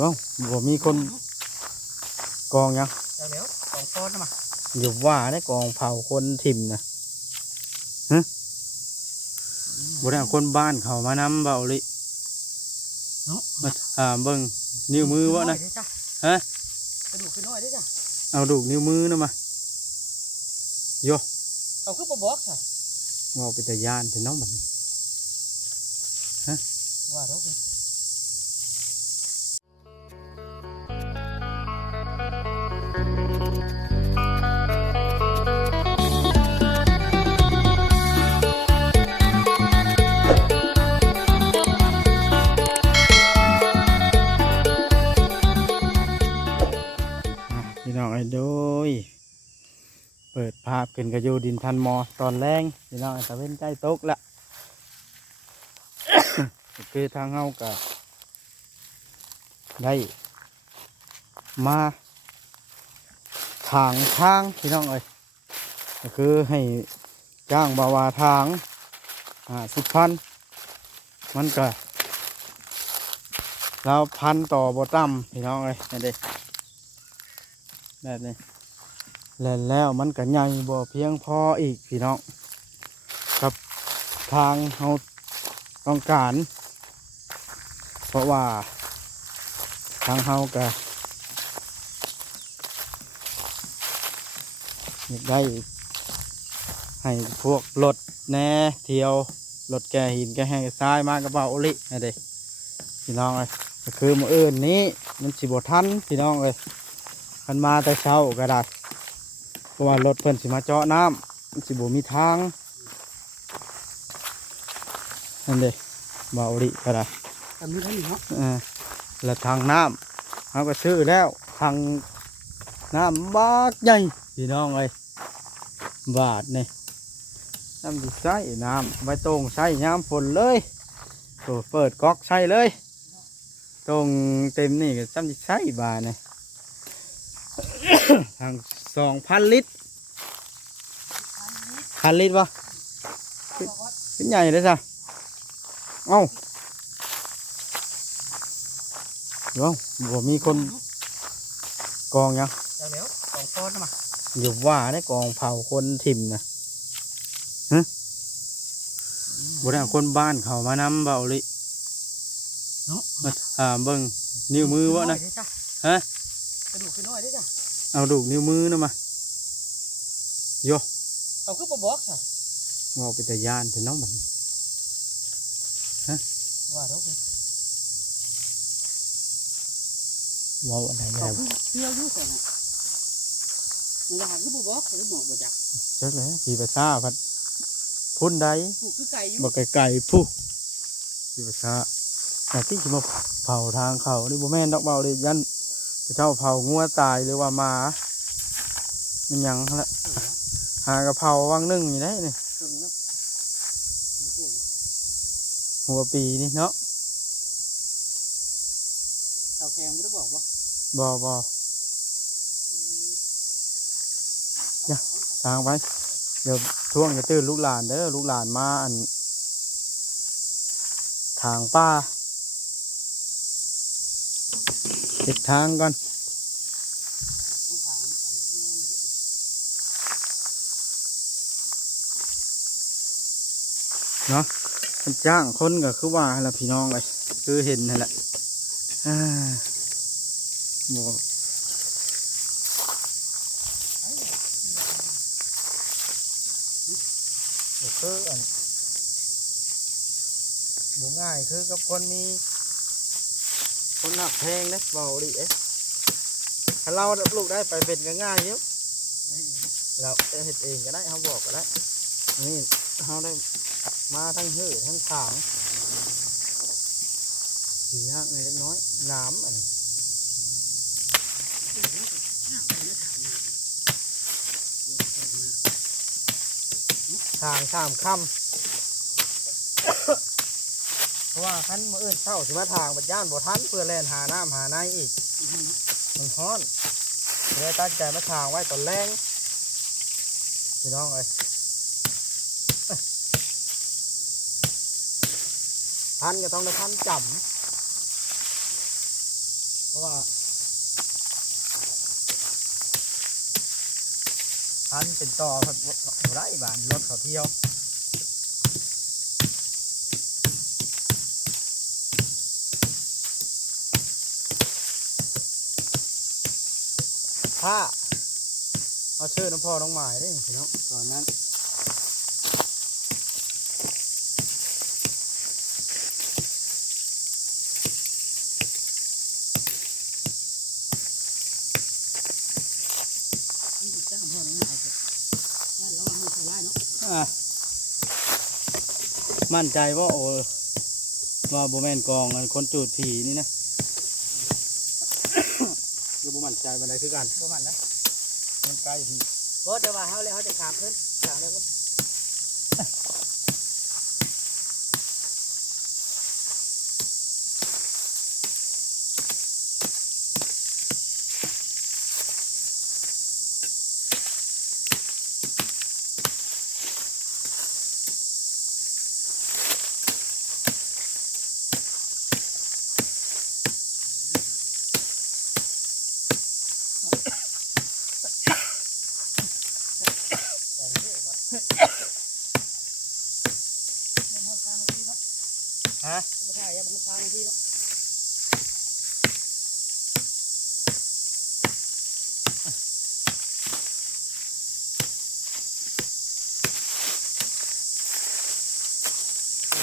ว้าวบ่มีคนกองยังเดี๋ยวกองก้อนมาอยู่ว่าได้กองเผาคนถิ่มนะฮะบ่ได้คนบ้านเขามานำเบาลิมาถามเบิ่งนิ้วมือวะนะฮะกระดูกขึ้นน้อยได้จ้ะเอาดูนิ้วมือนะมาโยเขาคือบ่บอกค่ะว่าเป็นตาย่านแต่น้องบัดนี้ฮะว่าเราคือพี่น้องไอ้โดยเปิดภาพขึ้นกระยูดินทันมอตอนแรงพี่น้องตะเว้นใกล้ตกละ คือทางเฮากับได้มาทางพี่น้องเอ้ยก็คือให้จ้างบาวาทาง10,000มันก็เรา1,000ต่อบ่ต่ำพี่น้องเอ้ยนี่เด้แบบนี้แล้วมันก็ใหญ่บ่เพียงพออีกพี่น้องกับทางเฮาต้องการเพราะว่าทางเฮาก็อยากได้ให้พวกรถแน่เที่ยวรถแกหินแกแห้งทรายมากระเป๋าโอลินี่เด้พี่น้องเลยก็คือมื้ออื่นนี้มันสิบ่ทันพี่น้องเลยมันมาแต่เช้าก็ได้เพราะว่ารถเพิ่นสิมาเจาะน้ำมันสิบ่มีทางนั่นเด้บ่าวโอลิก็ได้ทำนี่ได้เนาะแล้วทางน้ำเขาก็ซื้อแล้วทางน้ำบากใหญ่พี่น้องเลยบาทนี่น้ำดิใส่น้ำใบตรงใส่ยามฝนเลยโอ้เปิดก๊อกใส่เลยตรงเต็มนี่ก็น้ำดิใส่บาทนี่ ทาง2,000 ลิตร1,000 ลิตรวะเป็นใหญ่เลยจ้ะเอ้าว้าวบ่มีคนกองยังเดี๋ยวกองก้อนมาอยู่ว่าได้กองเผาคนถิ่มนะฮะบ่ได้คนบ้านเขามานำเบาลิมาถามเบิ่งนิ้วมือวะนะฮะกระดูกขึ้นน้อยได้จ้ะเอาดูนิ้วมือนะมาโยเขาคือบ่บอกค่ะว่าเป็นตาย่านแต่น้องบัดนี้ฮะว่าเราคือว่าอะไรอะไรเที่ยวยุ่งแต่น่ะมันว่าคือบ่บอกหรือบอกบ่จักเจ๊เลยพี่ประชาพัดพุ่นใดผู้คือไก่อยู่บ่ไก่ผู้พี่ประชาแต่ที่จะมาเผาทางเขานี่บ่แม่นดอกเบาเลยยันเจ้าเผางัวตายหรือว่าหมามันยังละหากระเพราวังนึ่งอยู่ได้นี่หัวปีนี่เนาะเต่าแข็งไม่ได้บอกว่าบ่เนี่ยทางไปเดี๋ยวท่วงจะตื่นลูกหลานเด้อลูกหลานมาอันทางป้าติดทางก่อนเนาะมันจ้างคนก็คือว่าละพี่น้องเลยคือเห็นนั่นแหละบอกคืออันบ่ง่ายคือกับคนมีคนหนักแพงนะเบาดิถ้าเราลูกได้ไปเป็นก็ง่ายเยอะเราเห็ดเองก็ได้เขาบอกก็ได้นี่เขาได้มาทั้งหื้อทั้งถางสียากในเล็กน้อยน้ำอันนี้ทางข้ามค่ำเพราะว่าขั้นมาเอื้นเช่าสิมาทางบัดย่านบ่ทันเพื่อแล่นหาน้ำหาในอีกมันฮ้อนเลยตั้งใจมาทางไว้ตอนแรงพี่น้องเอ้ยพันก็ต้องได้พันจ ราะว่าพันเป็นต่อครับไรบ้านรถเขาเที่ยวถ้าเอาชื่อน้ำพ่อน้องหมายได้พี่น้องตอนนั้นนี่สิจ้างพ่อน้องหมายเสร็จว่าแล้วว่ามือใส่ร้ายเนาะ มั่นใจว่าโอ้ว่าโบแมนกองคนจูดผีนี่นะอยู่บ่มั่นใจบันไดคือกัน บ่มันนะ มันใกล้ผี บ่เดี๋ยวว่าเฮาเลยเฮาจะขามขึ้นขามแล้วก็ฮอดทางที่เนาะ ฮะ บ่ถ่ายอย่ามันทางที่เนาะ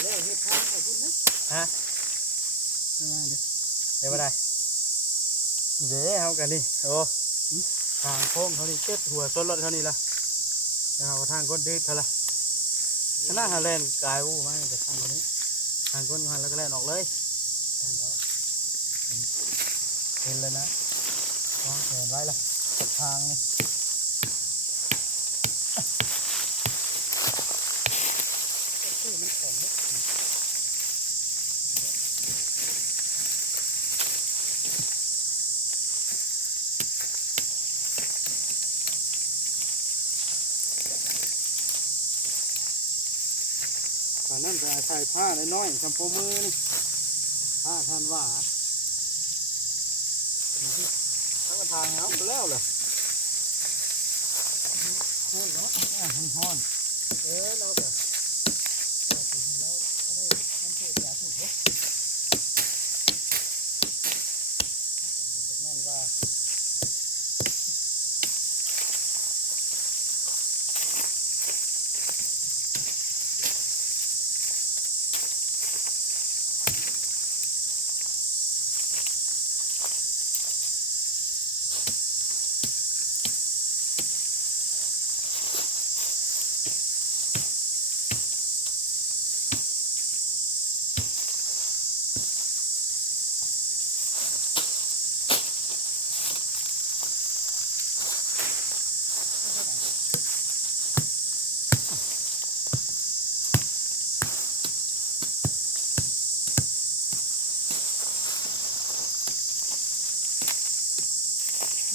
แล้วเฮ็ดทางให้พุ่นนะ ฮะ เดี๋ยวว่าเด้อ เดี๋ยวบ่ได้เดี๋ยวเอากันดิโอ้ทางโค้งเขานี่เจ็ดหัวต้นรถเขานี่ละเอาทางก้นดื้อเขาละขณะฮาแลนด์กายอู้มาจากทางคนนี้ทางก้นหันแล้วก็แล่นออกเลยเห็นเลยนะวางแผนไว้ละทางนี่ ชื่อมันของเนาะ ตอนนั้นไปใส่ผ้าน้อยๆชมพูมือนี่ผ้าท่านว่าทั้งกระทางเอาไปแล้วเหรอ โน่นเนาะ ห้อน เราก็ว่าสิให้เราก็ได้ทำเพื่อยาถูกเนาะแม่นว่า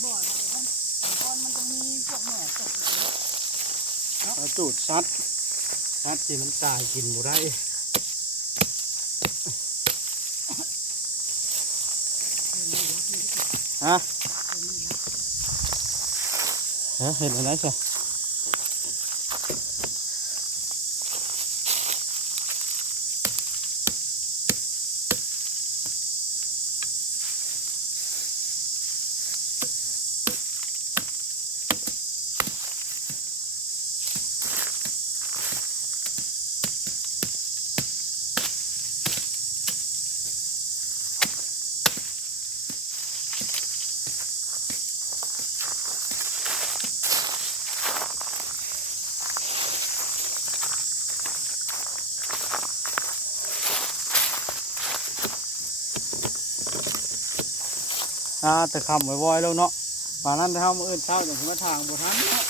บ่อยมันก้อนมันจะมีพวกแม่ตกอยู่เนาะ เอาจูดซัดที่มันตายกินบ่ได้ฮะเห็นอะไรจ้ะแต่คำไว้วอยแล้วเนาะป่านนั้นถ้ามืออื่นเช้าอย่างที่มาทางบ่ทันเนาะ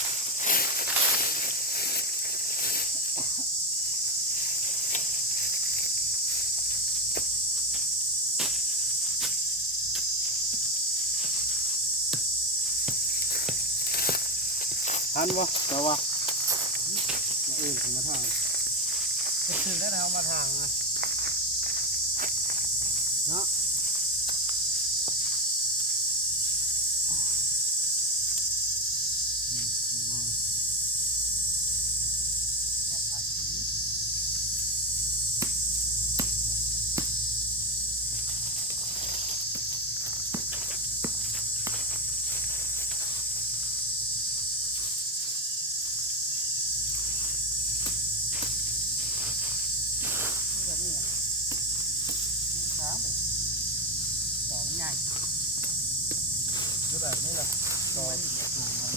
ทันบ่แต่ว่ามื้ออื่นถึงมาทางถึงได้เอามาทางนะเนาะ ง่าย คือแบบนี้แหละ ต่อสูงมัน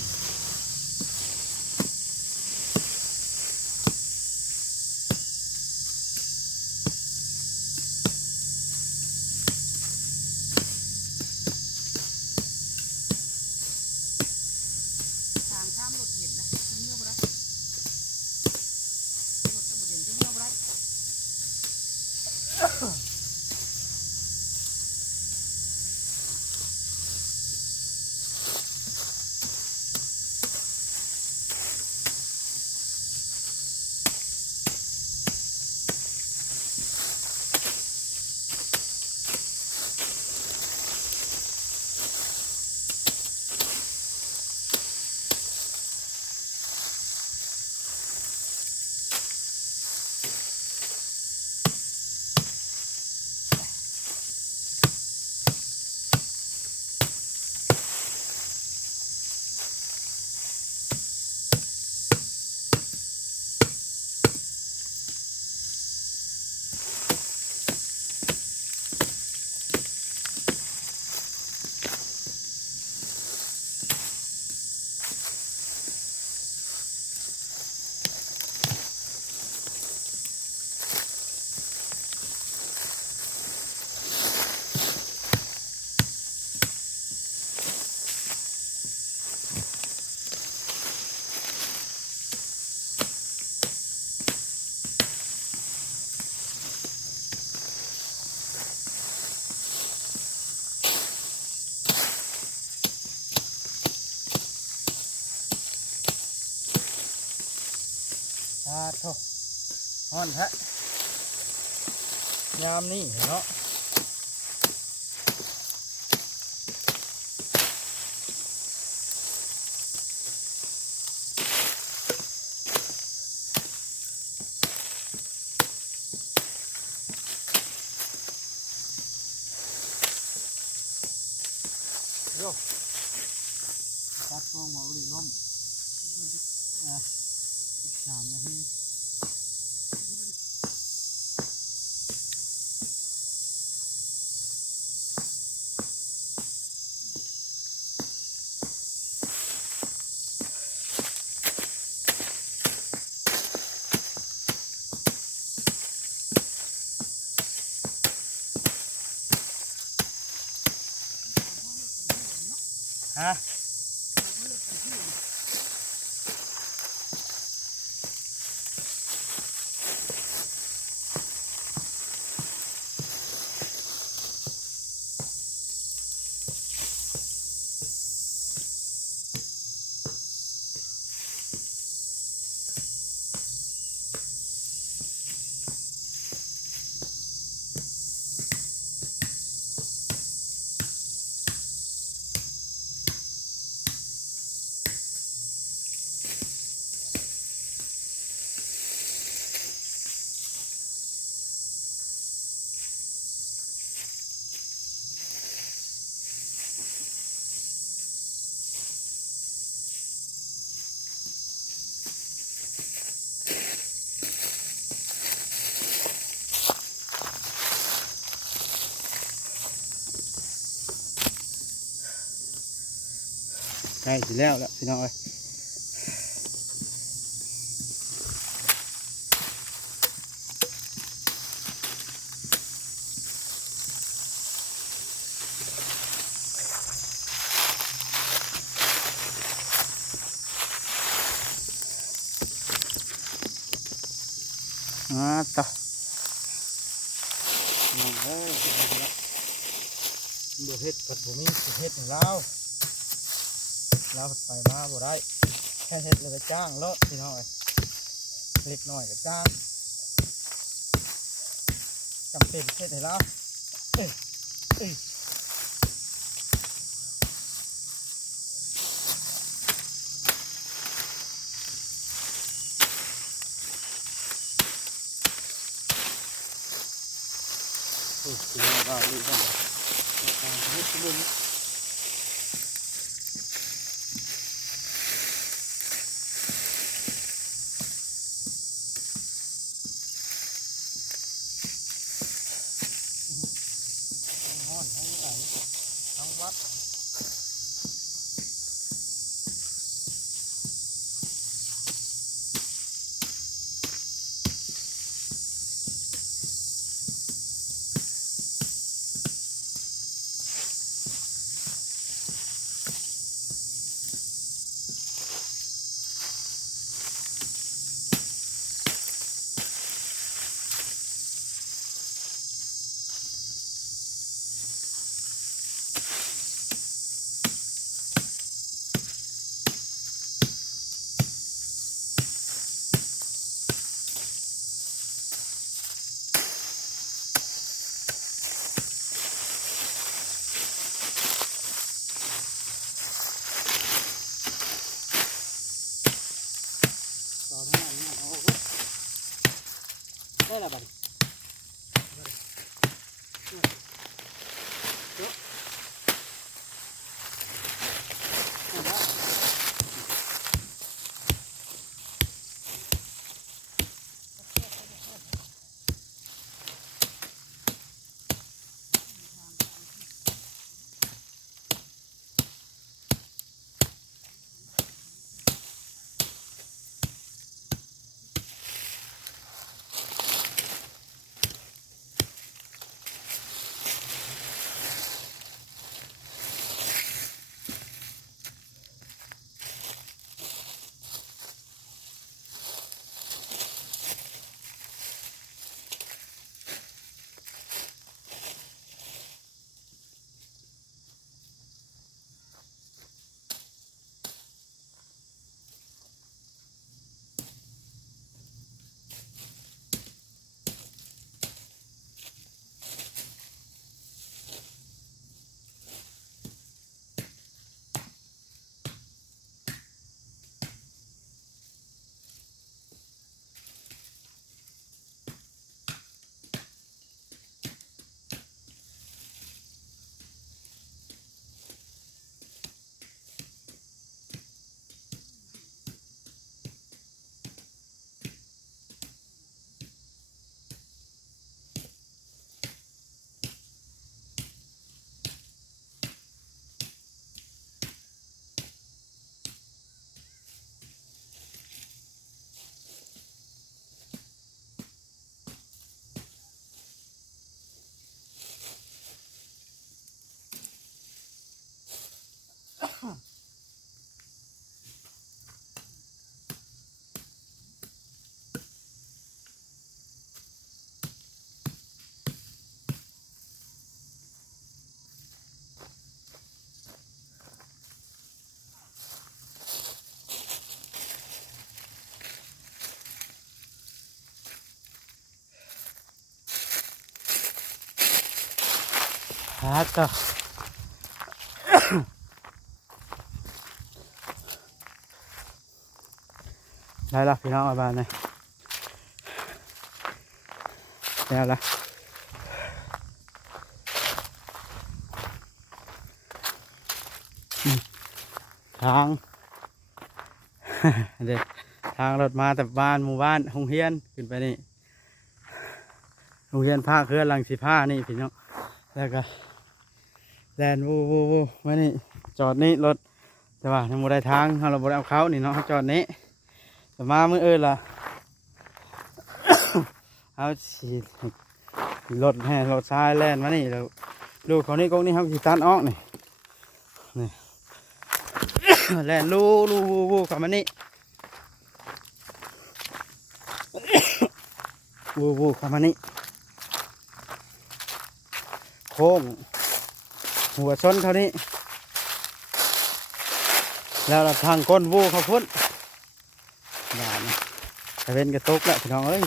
ทางข้ามรถเห็นนะขึ้นเมื่อบ่ได้รถจะบ่เห็นขึ้นเมื่อบ่ได้ โธ่ฮ้อนแท้ยามนี่เนาะโยตัดกล้องมาดิล้ม3 นาทีฮะใกล้สิแล้วพี่น้องเอ้ยต่อน้องเอ้ยบ่เฮ็ดผัดบ่มีสิเฮ็ดให้เราไปมาบ่ได้แค่เฮ็ดเลยก็จ้างเลาะพี่น้องเอ้ยเล็กน้อยก็จ้างจำเป็นเฮ็ดให้เราเอ้ยเอ้ยโอ้ยพี่น้องว่าดีจังเฮ็ดบุญฮ้อนให้ไหล ทั้งวัดต่อทั้งนั้นโอ้โหได้ละบัดก็ได้ละพี่น้องเอาบ้านเลยได้ละทาง เด็กทางรถมาแต่บ้านหมู่บ้านโรงเรียนขึ้นไปนี่โรงเรียนภาคเครือลังสีผ้านี่พี่น้องแล้วก็แลนวูมานี่จอดนี่รถแต่ว่ายังไม่ได้ทางเราบ่ได้เอาเขานี่เนาะจอดนี้แต่มาเมื่อล่ะ เอาสีรถแห่รถทรายแล่นมานี่แล้วลูกเขานี่กงนี่เขาสีตันออกนี่นี่ แล่นวูเข้ามานี่ วูเข้ามานี่โค้งหัวชนเขานี่แล้วทางก้นวูเขาพุ่นด่านะแต่เป็นกระตุกแล้วพี่น้องเอ้ย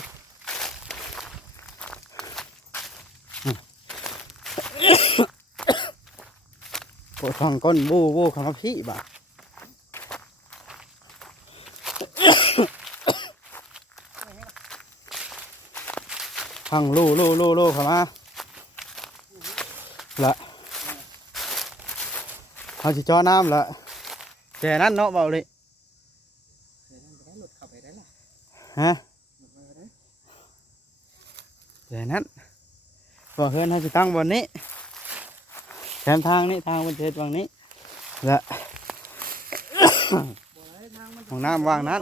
ปวดทางก้นวูเข้ามาพี่บ่าทางลู่เข้ามาละเขาจะจ่อน้ำละแต่นั้นเนาะเบาเลยฮะแต่นั้นบ่เฮือนเขาจะตั้งบนนี้ แถมทางนี้ทางมันเทศฝั่งนี้และ บ่ได้ทางมัน ห้องน้ำว่างนั้น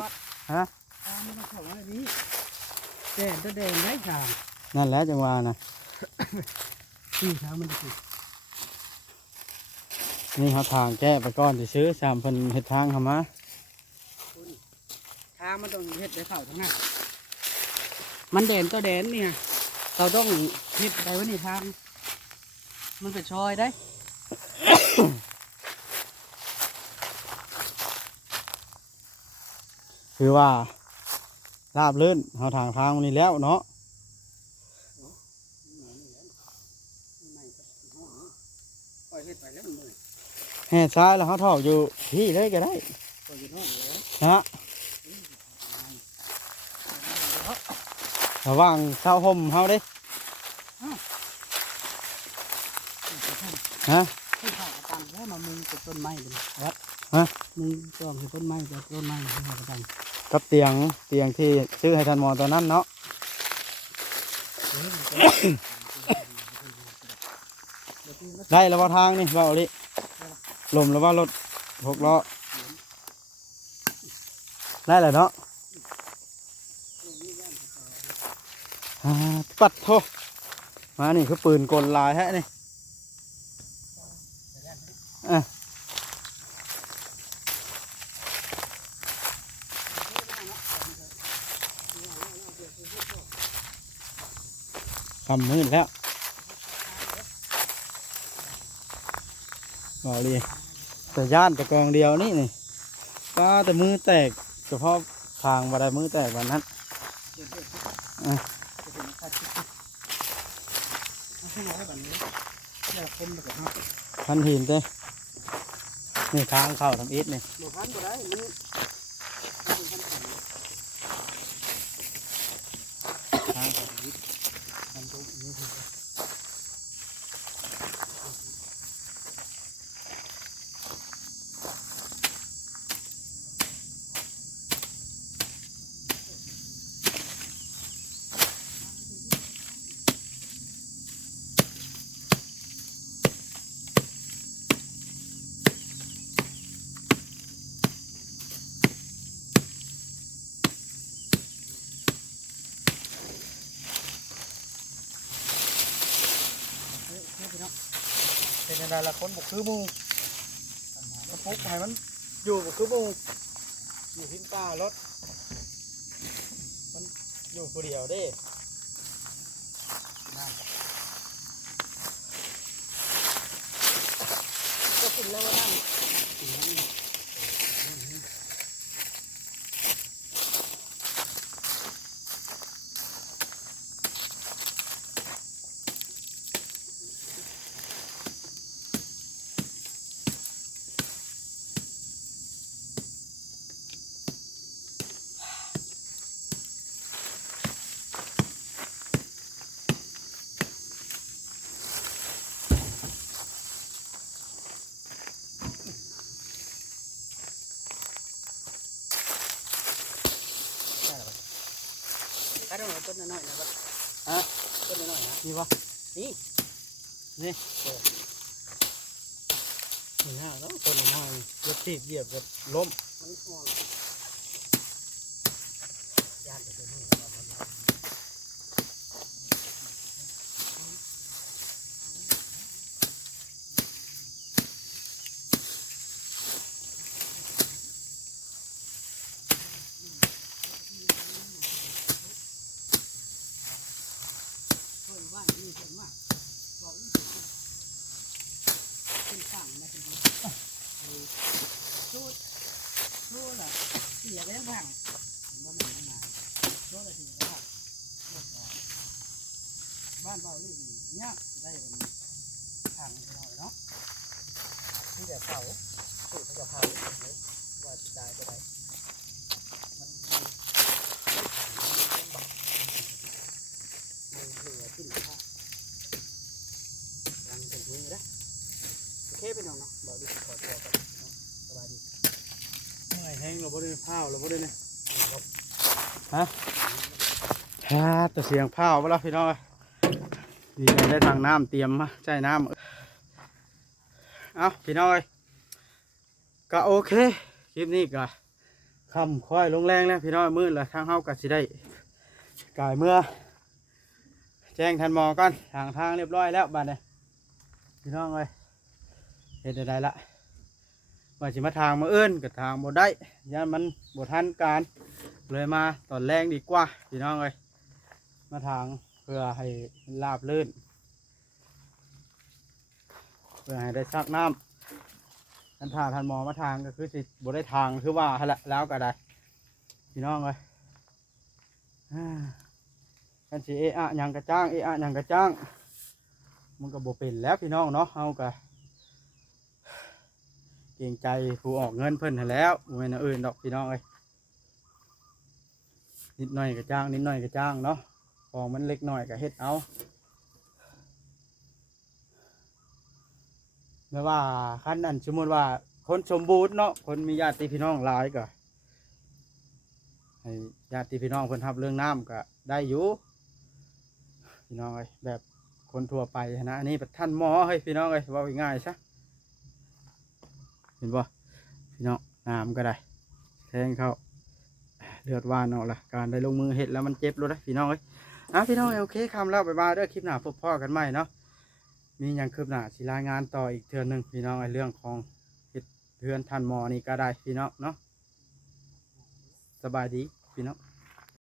ฮะ ทางมันต้องเข้ามาแบบนี้แดงจะแดงได้ทาง นั่นแหละจังหวะนะ ที่ทางมันจะติด นี่เขาทางแก้ไปก่อนจะซื้อสามเพิ่นเฮ็ดทางเข้ามา ทางมันต้องเฮ็ดได้เข้าทางนั้นมันแดนตัวแดนเนี่ยเราต้องเฮ็ดได้ว่านี่ทางมันเป็นชอยได้ คือว่าราบลื่นเขาทางทางมันนี้แล้วเนาะ ปล่อยเฮ็ดไปแล้วมันเลย แห่ซ้ายแล้วเขาถอกอยู่ที่เลยก็ได้ ปล่อยอยู่นอกอยู่แล้ว นะ ระหว่างเสาห่มเขาเด้ฮะ ที่ข้าวกระตังแล้วมามุงกับต้นไม้เป็นวัด ฮะ มุงต้นคือต้นไม้กับต้นไม้ที่ข้าวกระตัง กับเตียงที่ซื้อให้ท่านหมอตอนนั้นเนาะได้แล้วว่าทางนี่เบาลิลมแล้วว่ารถ6 ล้อได้แล้วเนาะปัดโทมานี่คือปืนกลลายฮะนี่คำมืดแล้วบอกเลยแต่ย่านแต่กองเดียวนี่นี่ก็แต่มือแตกเฉพาะทางบันไดมือแตกวันนั้น พันหินเต้นี่ทางเข้าทำอิฐนี่ หมู่พันบ่ได้มัน ทางเข้าทำอิฐ มันตรงนี้คือ เป็นอะไรละคนบุกคือมูมันปุ๊บให้มันอยู่บุกคือมูอยู่ทิ้งป้ารถมันอยู่คนเดียวเด้ ก็ขึ้นแล้วว่านั่นถ้าเราต้นน้อยๆนะครับต้นน้อยๆนะ นี่ปะ นี่ นี่นี่ฮะเนาะคนหน้านี่รถตีบเหยียบกับล้ม มันอ่อนญาติตัวนี้บ้านนี่เห็นมากบอกเป็นฝั่งนะเป็นโซ่โซ่น่ะเสียแล้วพังบ้านไหนมาโซ่ละเสียแล้วพังบ้านเบานี่เนี่ยได้ทางเราเนาะที่จะเผาสูตรจะเผาว่าจะตายไปไหนมันเหลือขึ้นข้ายังถึงนี้นะโอเคไปน้องเนาะบอกดิขอตัวกันสบายดี เมื่อยแห้งเราบ่ได้ผ้าเราบ่ได้เนี่ย ลบ ฮะแต่เสียงผ้าเวลาพี่น้องดีได้ทางน้ำเตรียมมาใช้น้ำ เอาพี่น้อยก็โอเคคลิปนี้ก็คำค่อยลงแรงแล้วพี่น้อยมืดแล้วทางเฮาก็สิได้กายเมื่อแจ้งทันหมอกันทางเรียบร้อยแล้วบัดนี้พี่น้องเอ้ยเฮ็ดได้ละว่าสิมาทางมาเอิ้นกับทางบ่ได้ย่านมันบ่ทันการเลยมาตอนแรงดีกว่าพี่น้องเอ้ยมาทางเพื่อให้ราบลื่นเพื่อให้ได้ซักน้ำทันทาทันหมอมาทางก็คือสิบ่ได้ทางคือว่าหั่นละแล้วก็ได้พี่น้องเอ้ยกันสิเอะอะหยังกระจ้างเอะอะหยังกระจ้างมันก็บ่เป็นแล้วพี่น้องเนาะเฮาก็เกรงใจผู้ออกเงินเพิ่นหั่นแล้วบ่แม่นอันอื่นดอกพี่น้องเอ้ยนิดหน่อยกระจ้างนิดหน่อยกระจ้างเนาะของมันเล็กน้อยก็เฮ็ดเอาแม้ว่าคันนั้นสมมุติว่าคนสมบูรณ์เนาะคนมีญาติพี่น้องหลายก็ให้ญาติพี่น้องเพิ่นรับเรื่องน้ำก็ได้อยู่พี่น้องเอ้ยแบบคนทั่วไปนะอันนี้เป็นท่านหมอเฮ้ยพี่น้องเอ้ยว่าง่ายๆซะเห็นบ่พี่น้องน้ำก็ได้แทงเข้าเลือดว่านออกละการได้ลงมือเห็ดแล้วมันเจ็บรู้นะพี่น้องเอ้ยพี่น้องโอเคคำแล้วไปเด้อคลิปหน้าพบพ่อกันใหม่เนาะมีอย่างคืบหน้าสิรายงานต่ออีกเทื่อนึงพี่น้องไอ้เรื่องของเห็ดเทือนท่านหมอนี่ก็ได้พี่น้องเนาะสบายดีพี่น้อง